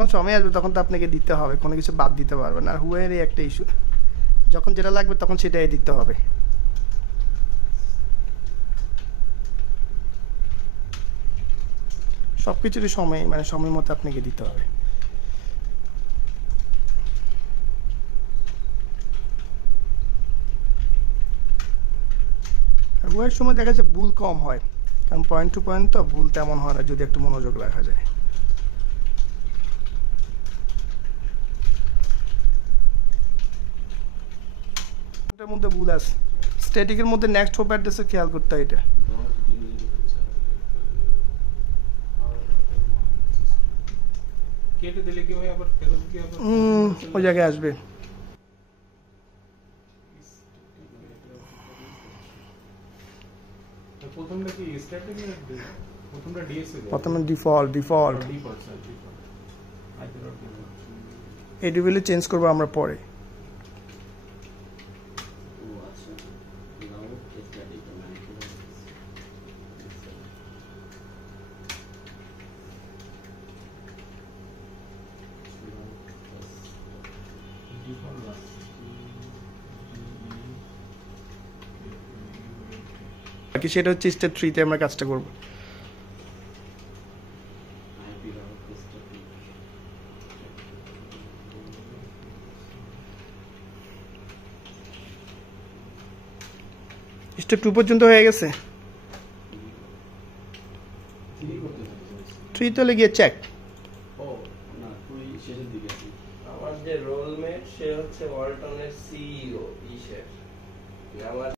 যখন সময় আসবে তখন তো আপনাকে দিতে হবে, কোনো কিছু বাদ দিতে পারবেন না। আর হুয়েরই একটা ইস্যু, যখন যেটা লাগবে তখন সেটাই দিতে হবে। সব কিছুরই সময়, মানে সময় মতো আপনাকে দিতে হবে। হুয়ের সময় দেখা যাচ্ছে ভুল কম হয়, কারণ পয়েন্ট টু পয়েন্ট তো ভুল তেমন হয় না যদি একটু মনোযোগ রাখা যায়। এটার মধ্যে ভুল আছে, স্ট্যাটিকের মধ্যে নেক্সট হোপ অ্যাড্রেসে খেয়াল করতে হয় এটা। কেটে দিলে কি হয় আবার ফেরত কি আবার ওই জায়গায় আসবে। প্রথমটা কি স্ট্যাটিক রাখবে, প্রথমটা ডিএসএল প্রথমে ডিফল্ট ডিফল্ট এই ডিভিলে চেঞ্জ করবো আমরা পরে। বাকি সেটা হচ্ছে স্টেপ 3 তে আমরা কাজটা করব। স্টেপ 2 পর্যন্ত হয়ে গেছে, 3 তো গিয়ে চেক। আমার যে রোলমেট সে হচ্ছে ওয়ালটনের সিইও ইসের, আমার